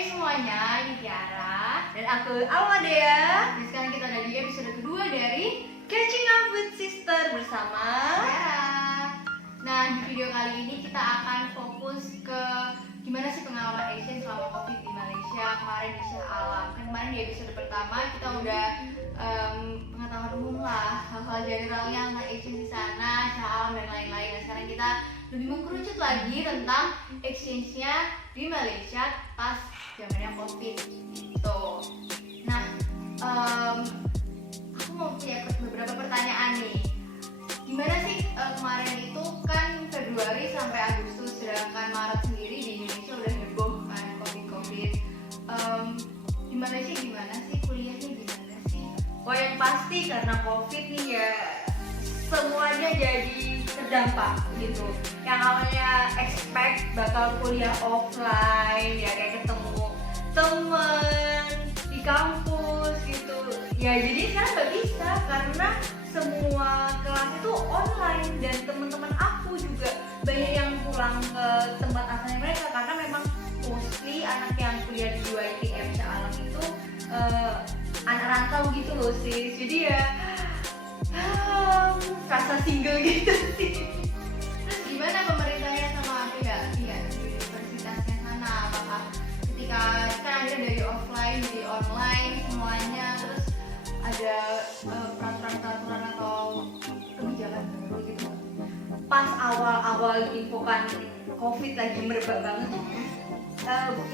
Hai semuanya, ini Tiara dan aku Almadea. dan sekarang kita ada di episode kedua dari Catching Up with Sister bersama Tiara. Nah, di video kali ini kita akan fokus ke gimana sih pengalaman Asian selama COVID di Malaysia kemarin di Shah Alam. Kan kemarin di episode pertama kita udah pengetahuan umum lah, hal-hal generalnya tentang Asian di sana, Shah Alam dan lain-lain. Nah, sekarang kita lebih mengkerucut lagi tentang exchange-nya di Malaysia pas zamannya COVID gitu. Nah, aku mau punya beberapa pertanyaan nih. Gimana sih kemarin itu kan Februari sampai Agustus, sedangkan Maret sendiri di Indonesia udah heboh kan COVID. Di Malaysia gimana sih, kuliahnya gimana sih? Wah, yang pasti karena COVID nih ya semuanya jadi terdampak gitu. Yang awalnya expect bakal kuliah offline ya, kayak ketemu temen di kampus gitu ya, jadi sekarang nggak bisa karena semua kelas itu online. Dan teman-teman aku juga banyak yang pulang ke tempat asalnya mereka karena memang mostly anak yang kuliah di UiTM Shah Alam itu anak rantau gitu loh sis. Jadi ya rasa single gitu sih. Terus gimana pemerintahnya sama pihak universitasnya sana? Apakah ketika kan akhirnya dari offline jadi online semuanya, terus ada peraturan atau kebijakan baru gitu? Pas awal-awal infokan COVID lagi merebak banget tuh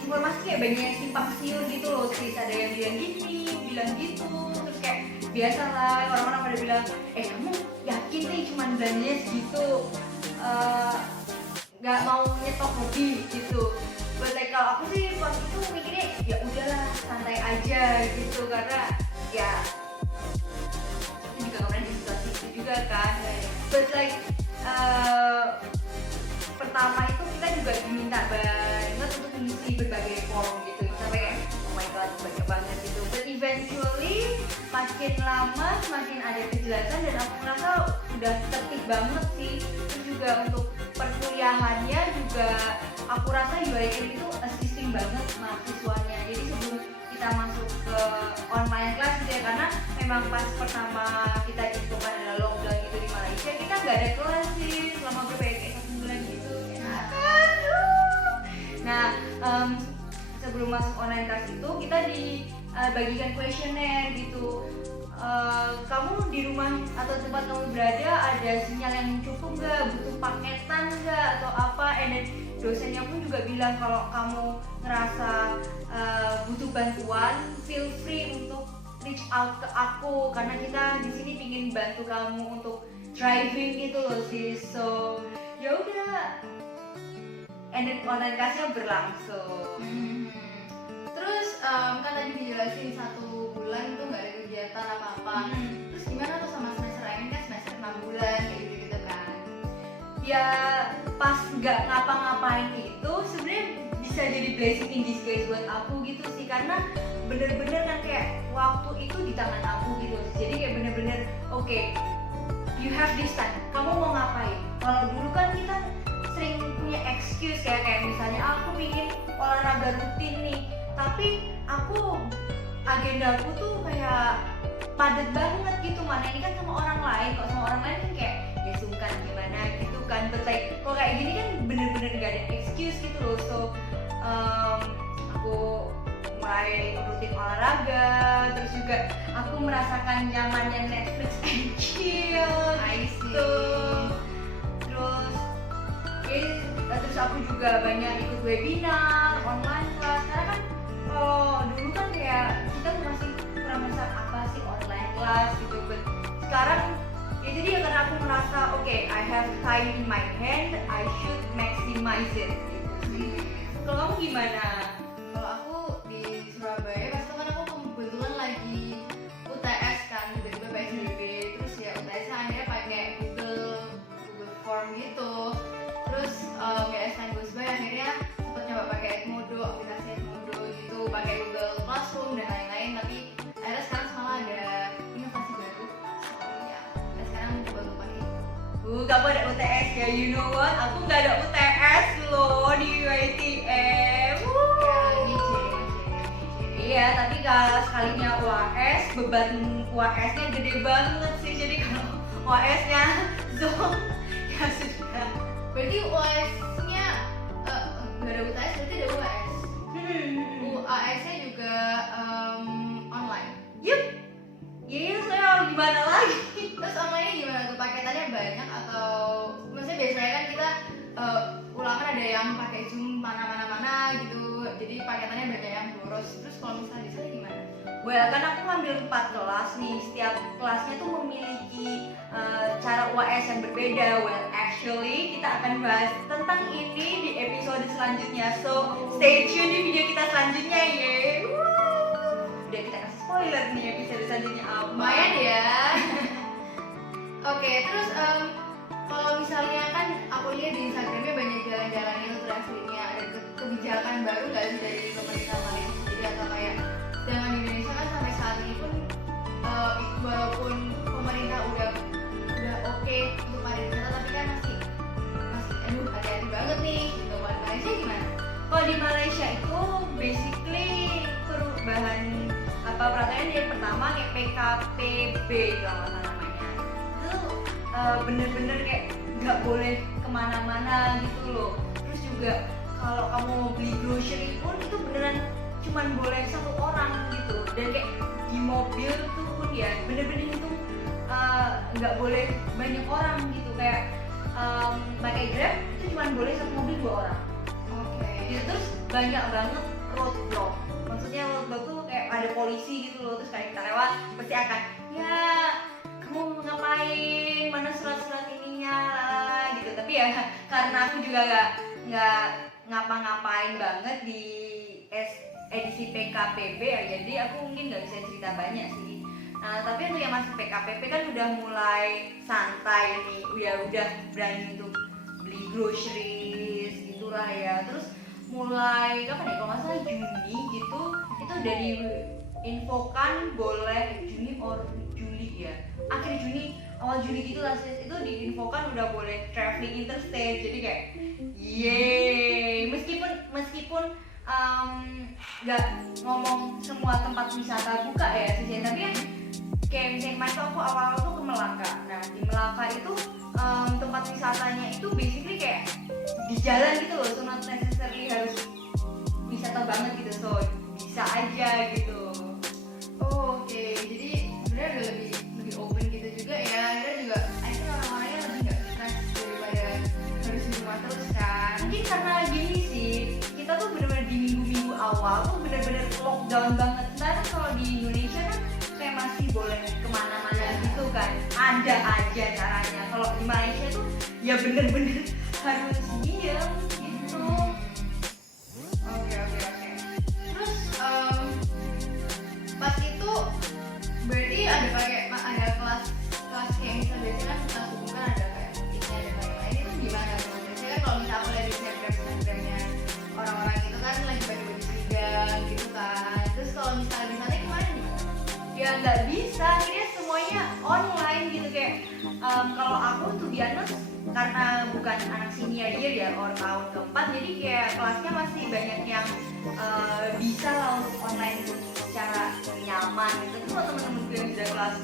informasi kayak banyak yang simpang siur gitu loh sis. Ada yang bilang gini, bilang gitu, terus kayak biasa lah orang-orang pada bilang kamu yakin nih cuman belanjanya segitu, nggak mau nyetok lebih gitu. Buat kalau aku sih waktu itu mikirnya ya udahlah santai aja gitu, karena ya juga kemarin di situasi itu juga kan. But like pertama itu kita juga diminta banget untuk mengisi berbagai form gitu, sampai kayak oh my god banyak banget gitu. But eventually makin lama semakin ada kejelasan dan aku merasa udah tertib banget sih. Terus juga untuk perkuliahannya juga aku rasa UiTM itu assisting banget mahasiswanya. Jadi sebelum kita masuk ke online class gitu ya, karena memang pas pertama kita diinfokan ada lockdown gitu di Malaysia, kita nggak ada kelas sih selama kayak 1 bulan gitu. Nah, sebelum masuk online class itu kita dibagikan kuesioner gitu. Kamu di rumah atau tempat kamu berada ada sinyal yang cukup nggak, butuh paketan nggak atau apa. And then dosennya pun juga bilang kalau kamu ngerasa butuh bantuan, feel free untuk reach out ke aku karena kita di sini pingin bantu kamu untuk driving gitu loh sis. So ya udah, and then online classnya berlangsung. Terus kan tadi dijelasin 1 bulan tuh nggak ada kegiatan apa-apa. Terus gimana tuh sama semester lain, kan semester 6 bulan kayak gitu kan? Ya pas nggak ngapa-ngapain itu sebenarnya bisa jadi blessing in disguise buat aku gitu sih, karena bener-bener kan kayak waktu itu di tangan aku gitu. Jadi kayak bener-bener oke, you have this time, kamu mau ngapain. Kalau dulu kan kita sering punya excuse kayak misalnya aku ingin olahraga rutin nih, tapi aku agendaku tuh kayak padat banget gitu. Mana ini kan sama orang lain, kok sama orang lain kan kayak ya sungkan gimana gitu kan. But like kok kayak gini kan bener-bener gak ada excuse gitu loh. So aku mulai rutin olahraga, terus juga aku merasakan nyamannya Netflix and chill gitu. Terus aku juga banyak ikut webinar, online class. Karena kan kalau dulu kan kayak kita tuh masih kurang besar apa sih online class gitu. But sekarang ya jadi ya karena aku merasa oke, I have time in my hand, I should maximize it gitu sih. Kalau kamu gimana? Kalau aku di Surabaya pas itu kan aku kebetulan lagi UTS kan, tiba-tiba PSBB. Terus ya UTS akhirnya pakai Google Form gitu. Terus ya selain Gusbay akhirnya sempet nyoba pakai Edmodo, aplikasi Edmodo gitu, pakai Google Classroom dan lain-lain. Tapi akhirnya sekarang malah ada inovasi baru. So ya, sekarang mencoba untuk pakai itu. Kamu ada UTS ya, you know what? Aku nggak ada UTS loh di UiTM. Ya ini tapi kalau sekalinya UAS, beban UAS-nya gede banget sih. Jadi kalau UAS-nya Zoom ya sudah. Berarti UAS-nya nggak ada UTS, berarti ada UAS. UAS-nya juga online. Yup. Iya, saya gimana lagi? Terus online-nya gimana tuh? Paketannya banyak atau maksudnya biasanya kan kita ulangan ada yang pakai Zoom mana gitu. Jadi paketannya banyak yang boros. Terus kalau misalnya di sana gimana? Well, kan aku ngambil 4 kelas nih. Setiap kelasnya tuh memiliki cara UAS yang berbeda. Well, actually kita akan bahas tentang ini di episode selanjutnya. So, stay tune di video kita selanjutnya ya. Udah kita kasih spoiler nih episode selanjutnya apa. Lumayan ya. Oke, terus kalau misalnya kan aku lihat di Instagramnya banyak jalan-jalan itu travelingnya, ada kebijakan baru nggak sih dari pemerintah Malaysia sendiri atau kayak dengan Indonesia kan sampai saat ini pun walaupun pemerintah udah oke untuk pariwisata tapi kan masih aduh hati-hati banget nih gitu. Buat Malaysia gimana? Kalau di Malaysia itu basically perubahan peraturan yang pertama kayak PKPB kalau nggak salah namanya. Itu bener-bener kayak nggak boleh kemana-mana gitu loh. Terus juga kalau kamu mau beli grocery pun itu beneran cuman boleh 1 orang gitu. Dan kayak di mobil tuh pun ya bener-bener itu nggak boleh banyak orang gitu. Kayak pakai Grab itu cuman boleh 1 mobil 2 orang. Oke. Gitu, terus banyak banget roadblock. Maksudnya roadblock tuh kayak ada polisi gitu loh. Terus kayak kita lewat pasti akan ya kamu ngapain, mana surat-surat ininya lalala gitu. Tapi ya karena aku juga nggak ngapa-ngapain banget di edisi PKPB ya, jadi aku mungkin nggak bisa cerita banyak sih. Nah, tapi untuk yang masih PKPP kan udah mulai santai nih, udah berani untuk beli groceries gitulah ya. Terus mulai kapan ya, kalau nggak salah Juni gitu, itu udah diinfokan boleh Juni or Juli ya, akhir Juni awal Juli gitu lah, itu diinfokan udah boleh traveling interstate. Jadi kayak yeay, meskipun nggak ngomong semua tempat wisata buka ya sih, tapi kan kayak misalnya kemarin tuh aku awal-awal tuh ke Melaka. Nah di Melaka itu tempat wisatanya itu basically kayak di jalan gitu loh, so not necessarily harus wisata banget gitu, so bisa aja gitu. Oh, oke. Jadi sebenarnya udah lebih open gitu juga ya. Kita juga akhirnya orang-orangnya lebih nggak stres daripada harus di rumah terus kan. Mungkin karena gini sih, kita tuh bener-bener di minggu-minggu awal tuh bener-bener lockdown banget. Karena kalau di Indonesia kan kayak masih boleh kemana-mana gitu kan, ada aja caranya. Kalau di Malaysia tuh ya bener-bener harus diem gitu. Oke. Terus pas itu berarti ada kelas kayak misalnya biasanya kan kelas subuh kan ada kayak fitnya dan lain-lain, itu gimana tuh? Biasanya kan kalau misalnya aku lihat di Instagramnya orang-orang itu kan lagi baju sidang gitu kan. Terus kalau misalnya di sana kemarin gimana? Ya nggak bisa, akhirnya semuanya online gitu. Kayak kalau aku tuh biasa karena bukan anak senior year ya, orang tahun keempat, jadi kayak kelasnya masih banyak yang bisa lah untuk online secara nyaman gitu. Terus kalau teman-teman gue yang sudah kelas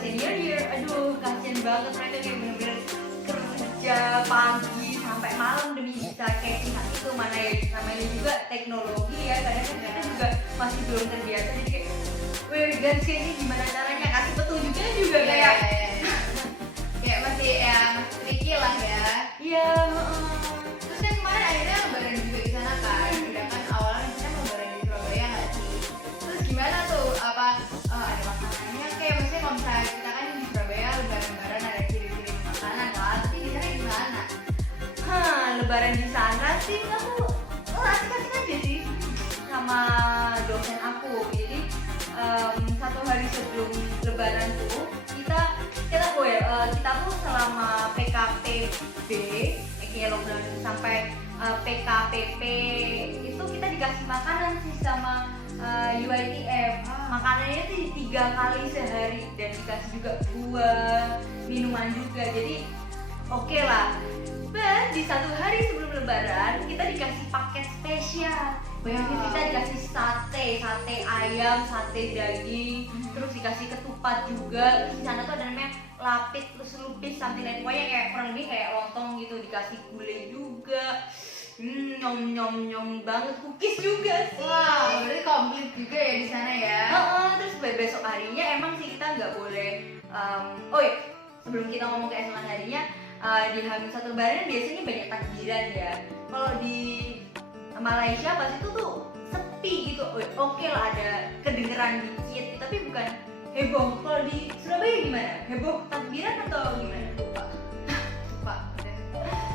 senior year, aduh kasian banget, mereka kayak bener-bener kerja pagi sampai malam demi bisa kayak itu. Mana ya namanya juga teknologi ya, kadang kan kita juga masih belum terbiasa, jadi kayak guys kayak ini gimana caranya, kasih petunjuknya juga kayak kayak masih tricky lah ya. iya. Terus kan kemarin akhirnya lebaran juga di sana kan. Udah kan awalnya kita mau lebaran di Surabaya nggak sih? Terus gimana tuh? Apa ada makanannya? Kayak maksudnya kalau misalnya kita kan di Surabaya lebaran ada kirim-kirim makanan lah. Tapi di sana gimana? Lebaran di sana sih aku asik-asik aja sih sama dosen aku. Jadi 1 hari sebelum lebaran tuh kita tuh selama PKPB kayak lockdown sampai PKPP itu kita dikasih makanan sih sama UiTM. Makanannya sih 3 kali sehari dan dikasih juga buah, minuman juga. Jadi oke lah. But di 1 hari sebelum lebaran kita dikasih paket spesial. Bayangin kita dikasih sate ayam, sate daging, terus dikasih ketupat juga. Terus di sana tuh ada namanya lapit, terus lupis, something like pokoknya kayak kurang lebih kayak lontong gitu, dikasih gulai juga. Nyom banget, cookies juga sih. Wah, berarti komplit juga ya di sana ya. Terus besok harinya emang sih kita nggak boleh. Oh iya, sebelum kita ngomong ke esokan harinya, di H1 Lebaran biasanya banyak takbiran ya. Kalau di Malaysia pas itu tuh sepi gitu. Oke lah, ada kedengeran dikit, tapi bukan heboh. Kalau di Surabaya gimana? Heboh takbiran atau gimana? Lupa udah.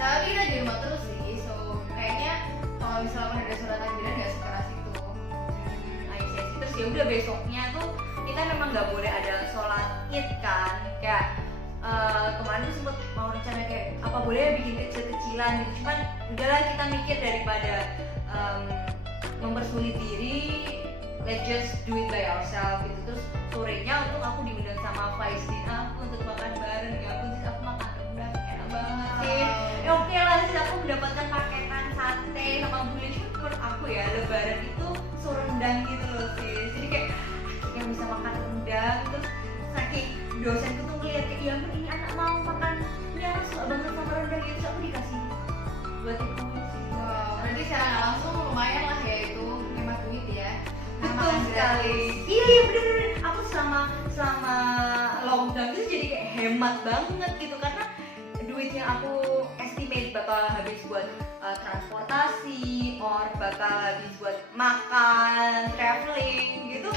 Tapi kita di rumah terus sih, so kayaknya kalau misalnya ada surat takbiran nggak sekeras itu. Terus ya udah besoknya tuh kita memang nggak boleh ada sholat id kan, kayak kemarin tuh sempet mau rencana kayak apa boleh bikin kecil-kecilan gitu, cuman udahlah kita mikir daripada mempersulit diri, let's just do it by ourselves gitu. Terus sorenya untuk aku diundang sama Faizin aku untuk makan bareng. Ya ampun sih, aku makan rendang enak banget sih. Ya oke lah sih, aku mendapatkan paketan sate sama gulai. Cuma menurut aku ya lebaran itu so rendang gitu loh sih. Jadi kayak yang bisa makan rendang. Terus saking dosenku tuh ngeliat kayak ya ampun ini anak mau makan, ini anak suka banget sama rendang gitu. Terus aku dikasih buat ibu sih. Wow, berarti secara nggak langsung lumayan lah ya itu hemat duit ya. Betul sekali. Iya bener. Aku selama lockdown itu jadi kayak hemat banget gitu, karena duit yang aku estimate bakal habis buat transportasi, or bakal habis buat makan, traveling gitu,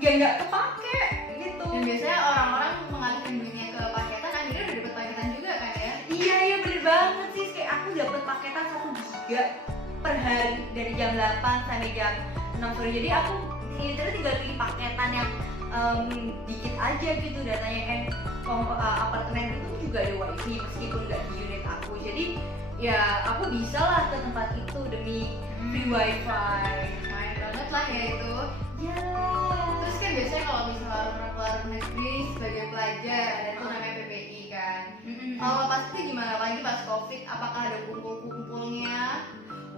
ya nggak kepake gitu. Dan biasanya orang-orang mengalihkan duitnya ke paketan, akhirnya udah dapet paketan juga kan ya. Iya bener banget sih, kayak aku dapet paketan 1 giga per hari dari jam 8 sampai jam 6 sore. Jadi aku ini terus tinggal pilih paketan yang dikit aja gitu datanya, kan apartemen itu juga ada wifi meskipun nggak di unit aku. Jadi ya aku bisa lah ke tempat itu demi free wifi. Lumayan banget lah ya itu. Ya. Terus kan biasanya kalau misalnya orang keluar negeri sebagai pelajar ada tuh namanya PPI kan. Kalau pas itu gimana lagi pas COVID? Apakah ada kumpul-kumpulnya?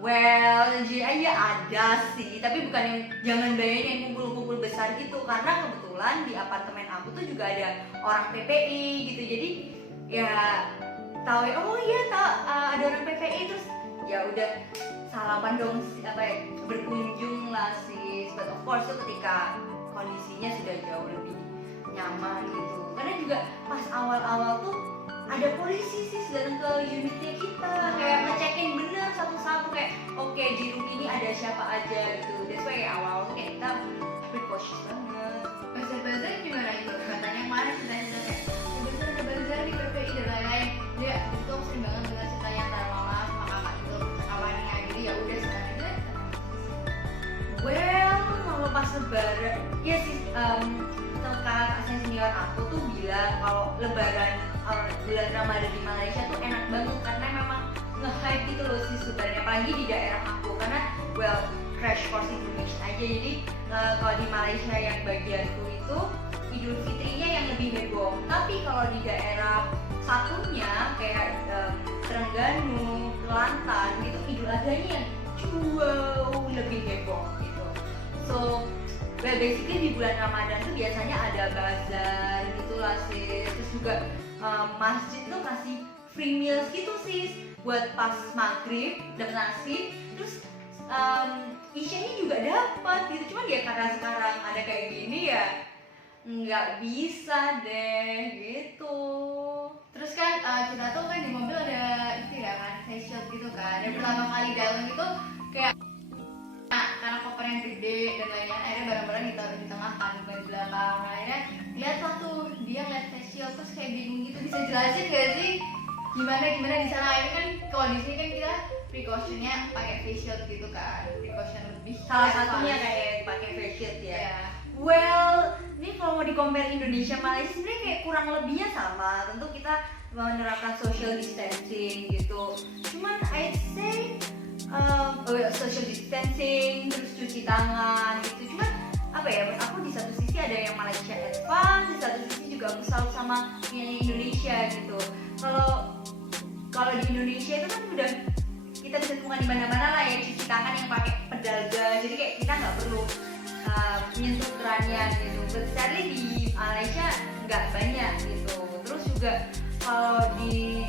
Well, ya ada sih, tapi bukan yang jangan bayangin yang kumpul-kumpul besar gitu, karena kebetulan di apartemen aku tuh juga ada orang PPI gitu. Jadi ya tahu ya, oh iya ada orang PPI, terus ya udah salaman dong, berkunjung lah sih. But of course tuh ketika kondisinya sudah jauh lebih nyaman gitu, karena juga pas awal-awal tuh ada polisi sih datang ke unitnya kita, kayak ngecekin bener satu-satu kayak oke, di room ini ada siapa aja gitu. That's why kayak awal-awal tuh kayak kita precautious banget. Bazar-bazar gimana itu? Katanya kemarin cerita-cerita kayak bazar ada bazar di PPI dan lain-lain. Ya itu aku sering banget dengar ceritanya antara mama sama kakak itu kawannya. Jadi ya udah sekarang aja. Well, kalau pas lebaran, ya sih kakak senior aku tuh bilang kalau lebaran bulan Ramadan di Malaysia tuh enak banget karena memang nge-hype gitu loh sih sebenarnya, apalagi di daerah aku, karena well crash course information aja. Jadi kalau di Malaysia yang bagianku itu Idul Fitrinya yang lebih heboh, tapi kalau di daerah satunya kayak Terengganu, Kelantan gitu, Idul Adhanya yang jauh lebih heboh gitu. So well basically di bulan Ramadan tuh biasanya ada bazar gitu lah sih. Terus juga masjid tuh kasih free meals gitu sih buat pas maghrib, dapat nasi. Terus isyanya juga dapat gitu. Cuman ya karena sekarang ada kayak gini ya nggak bisa deh gitu. Terus kan kita tuh kan di mobil ada itu ya kan, face shield gitu kan. Dan pertama kali dalam itu kayak karena kopernya gede dan lainnya, akhirnya barang-barang ditaruh di tengah kan, bukan di belakang. Akhirnya lihat lah tuh dia ngeliat face shield terus kayak bingung gitu. Bisa jelasin gak sih gimana di sana? Ini kan kalau di sini kan kita precautionnya pakai face shield gitu kan, precaution lebih. Salah satunya kayak pakai face shield ya. Ya. Well, ini kalau mau di compare Indonesia Malaysia sebenarnya kayak kurang lebihnya sama. Tentu kita menerapkan social distancing gitu. Cuman I'd say social distancing, terus cuci tangan gitu. Cuman apa ya, menurut aku di satu sisi ada yang Malaysia advance, di satu sisi juga aku salut sama yang Indonesia gitu. Kalau di Indonesia itu kan udah kita bisa temukan di mana-mana lah ya, cuci tangan yang pakai pedal gas, jadi kayak kita nggak perlu menyentuh kerannya gitu. But sadly di Malaysia nggak banyak gitu. Terus juga kalau di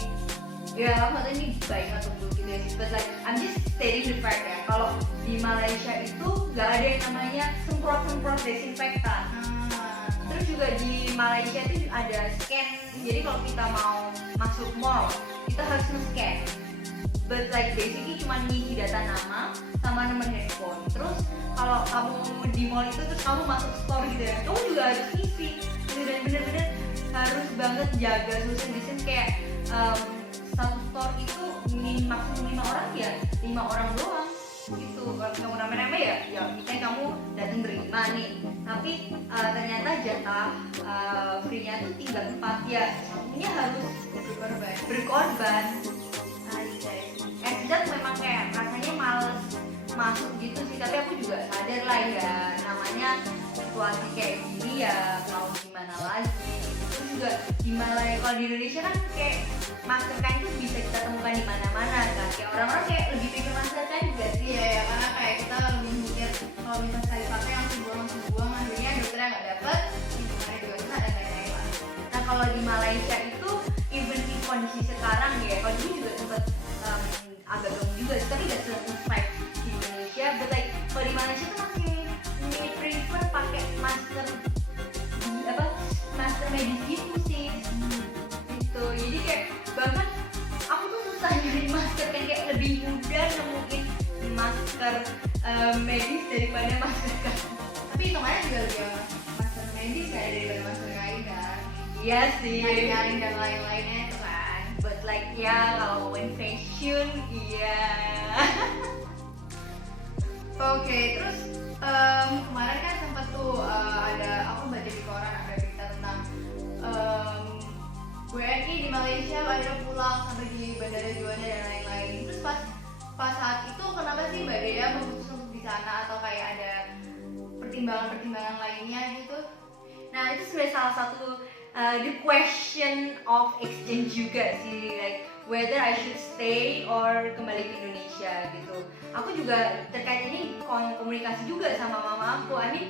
ya maksudnya ini baik atau buruk gitu ya, but like I'm just stating the fact ya, kalau di Malaysia itu nggak ada yang namanya semprot desinfektan. Terus juga di Malaysia itu ada scan, jadi kalau kita mau masuk mall kita harus nge-scan, but like basically cuma ngisi data nama sama nomor handphone. Terus kalau kamu di mall itu terus kamu masuk store gitu ya, kamu juga harus ngisi gitu, dan bener-bener harus banget jaga social distance. Kayak satu store itu maksimum 5 orang ya 5 orang doang gitu. Kalau kamu rame-rame ya misalnya kamu datang berlima nih, tapi ternyata jatah free-nya tuh tinggal 4 ya, satunya harus berkorban. Sejak memang kayak rasanya males masuk gitu sih, tapi aku juga sadar lah ya, namanya situasi kayak gini ya mau gimana lagi. Terus juga di Malaysia, kalau di Indonesia kan kayak masker kain itu bisa kita temukan di mana-mana kan, kayak orang-orang kayak lebih pikir masker kain juga sih. Iya ya, karena kayak kita lebih mikir kalau misalnya sekali pakai langsung buang, akhirnya dokternya nggak dapet, lingkungannya juga kena dan lain-lain lah. Nah kalau di Malaysia itu even di kondisi sekarang ya, kalau dulu juga sempat agak gabung juga sih, tapi gak se-inspire di Indonesia. But like kalau di Malaysia tuh masih prefer pakai masker masker medis gitu sih gitu. Jadi kayak bahkan aku tuh susah nyari masker yang kayak lebih mudah nemuin masker medis daripada masker kain. Tapi hitungannya juga lebih masker medis ya daripada masker kain kan. Iya sih, Nyaring dan lain-lainnya itu kan. but like ya kalau ngomongin fashion iya. Oke, terus kemarin kan sempat tuh ada aku baca di koran ada berita tentang WNI di Malaysia akhirnya pulang sampai di Bandara Juanda dan lain-lain. Terus pas saat itu kenapa sih Mbak Dea memutuskan untuk di sana, atau kayak ada pertimbangan lainnya gitu? Nah itu sebenarnya salah satu the question of exchange juga sih, like whether I should stay or kembali ke Indonesia gitu. Aku juga terkait ini komunikasi juga sama mama aku. I mean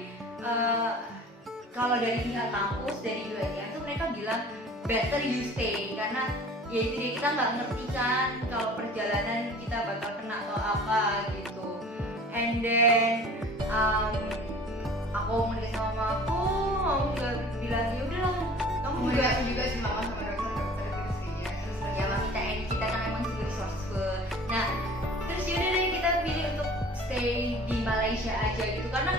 kalau dari pihak kampus, dari UiTM tuh mereka bilang better you stay, karena ya itu dia, kita nggak ngerti kan kalau perjalanan kita bakal kena atau apa gitu. And then aku ngomong sama mama aku juga bilang ya udah lah kamu juga sih mama sama dokter istrinya. Terus ya minta kita kan emang super resourceful. Nah terus yaudah deh kita pilih untuk stay di Malaysia aja gitu, karena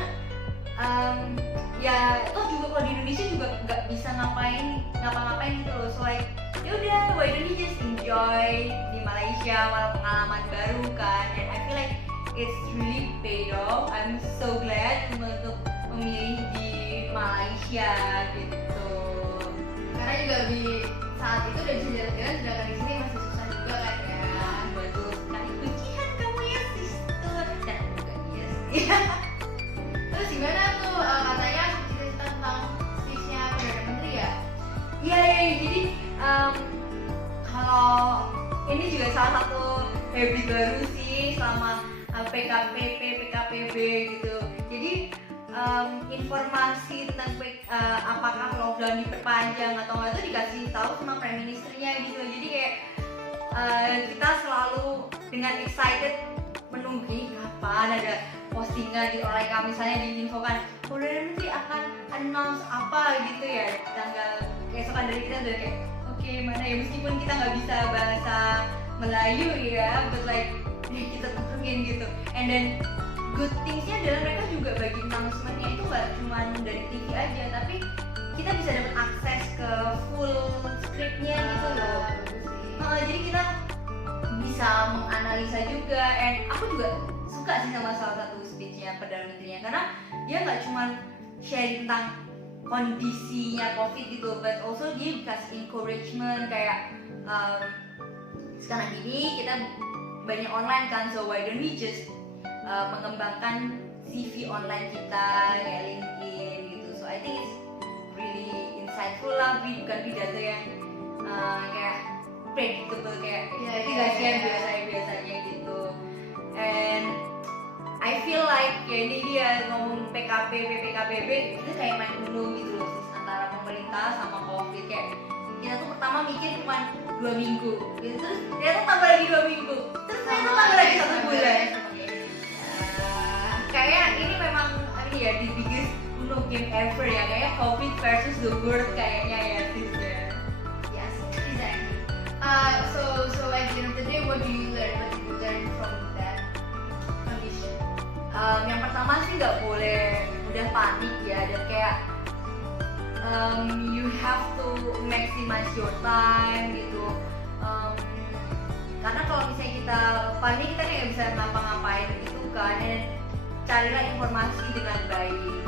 ya toh juga kalau di Indonesia juga nggak bisa ngapa-ngapain gitu loh. So like yaudah why don't you just enjoy di Malaysia, malah pengalaman baru kan. And I feel like it's really paid off. I'm so glad untuk memilih di Malaysia gitu. karena juga lebih saat itu udah bisa jalan-jalan, sedangkan di sini masih susah juga kan ya. Betul sekali, kuncian kamu ya sister. Dan juga iya sih. Terus gimana tuh katanya cerita tentang speech-nya Perdana Menteri ya? Iya, jadi kalau ini juga salah satu habit baru sih selama PKPB gitu. Jadi informasi tentang apakah lockdown diperpanjang atau nggak itu dikasih tahu sama prime ministernya gitu. Jadi kayak kita selalu dengan excited menunggu kapan ada postingan di online kami, misalnya diinfokan Perdana Menteri akan announce apa gitu ya tanggal keesokan dari kita udah kayak oke, mana ya, meskipun kita nggak bisa bahasa Melayu ya, but like kita tengkengin gitu. And then good things-nya adalah mereka juga bagi announcement-nya itu nggak cuma dari TV aja, tapi kita bisa dapat akses ke full script-nya gitu loh. Jadi kita bisa menganalisa juga. And aku juga suka sih sama salah satu speech-nya Perdana Menterinya, karena dia nggak cuma sharing tentang kondisinya COVID gitu, but also dia kasih encouragement kayak sekarang ini kita banyak online kan, so why don't we just mengembangkan CV online kita kayak LinkedIn gitu. So I think it's really insightful lah, bukan pidato yang kayak predictable kayak Iya, itu iya, gak sih yang iya. biasanya gitu. and I feel like ya ini dia ngomong PKP, PPKPB itu kayak main uno gitu loh sis, antara pemerintah sama COVID. Kayak kita tuh pertama mikir cuma 2 minggu gitu, terus ternyata tambah lagi 2 minggu, terus ternyata tambah lagi 1 bulan. Kayak ini memang ini ya the biggest uno game ever ya, kayak COVID versus the world kayaknya ya sis ya. Yes, exactly. So at the end of the day, what do you learn? What did you learn from that condition? Yang pertama sih nggak boleh udah panik ya, dan kayak you have to maximize your time gitu. Karena kalau misalnya kita panik kita nggak bisa ngapa-ngapain gitu kan, dan carilah informasi dengan baik.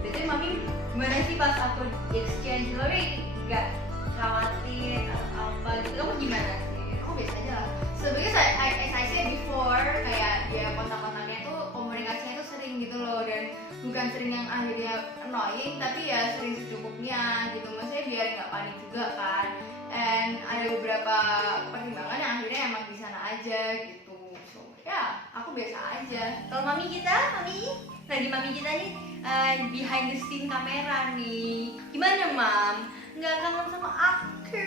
Jadi mami gimana sih pas aku exchange, tapi nggak khawatir atau apa gitu, kamu gimana sih? Aku biasa aja lah. So because as I said before, kayak dia kontak-kontaknya tuh komunikasinya tuh sering gitu loh, dan bukan sering yang akhirnya annoying, tapi ya sering secukupnya gitu. Maksudnya biar nggak panik juga kan. And ada beberapa pertimbangan yang akhirnya emang di sana aja gitu. So ya aku biasa aja. Kalau mami kita nih behind the scene kamera nih, gimana mam? Nggak kangen sama aku?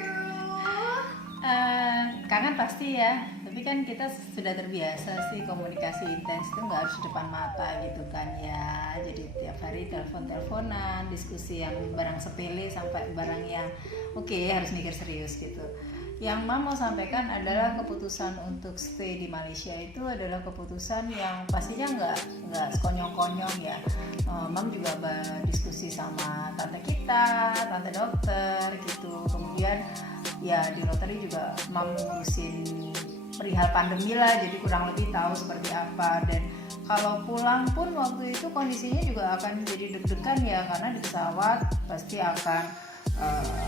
Kangen pasti ya, tapi kan kita sudah terbiasa sih komunikasi intens itu nggak harus di depan mata gitu kan ya. Jadi tiap hari telepon-teleponan, diskusi yang barang sepele sampai barang yang oke, harus mikir serius gitu. Yang Mam mau sampaikan adalah keputusan untuk stay di Malaysia itu adalah keputusan yang pastinya nggak sekonyong-konyong ya. Mam juga berdiskusi sama tante kita, tante dokter gitu. Kemudian ya di Rotary juga Mam ngurusin perihal pandemi lah, jadi kurang lebih tahu seperti apa. Dan kalau pulang pun waktu itu kondisinya juga akan jadi deg-degan ya, karena di pesawat pasti akan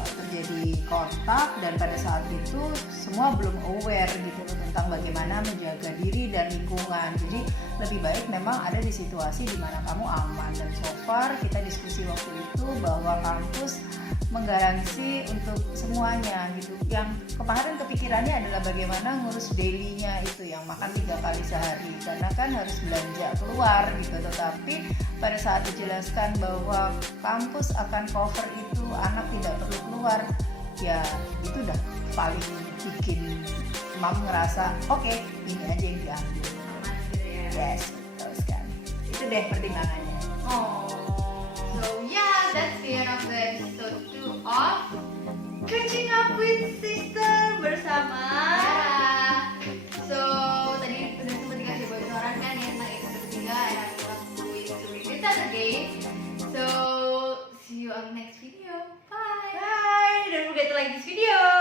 terjadi kontak, dan pada saat itu semua belum aware gitu tentang bagaimana menjaga diri dan lingkungan. Jadi lebih baik memang ada di situasi di mana kamu aman, dan so far kita diskusi waktu itu bahwa kampus menggaransi untuk semuanya gitu. Yang kemarin kepikirannya adalah bagaimana ngurus daily-nya itu, yang makan 3 kali sehari, karena kan harus belanja keluar gitu. Tetapi pada saat dijelaskan bahwa kampus akan cover itu, anak tidak perlu keluar, ya itu udah paling bikin Mam ngerasa oke, ini aja yang diambil. Yes, betul sekali. Itu deh pertimbangannya. Oh, so yeah, that's the end of the episode 2 of Catching up with sister bersama. Sarah. So tadi udah sempat dikasih bocoran kan ya tentang episode ketiga, and I'm going to repeat that again. So see you on the next video. Bye. Bye. Don't forget to like this video.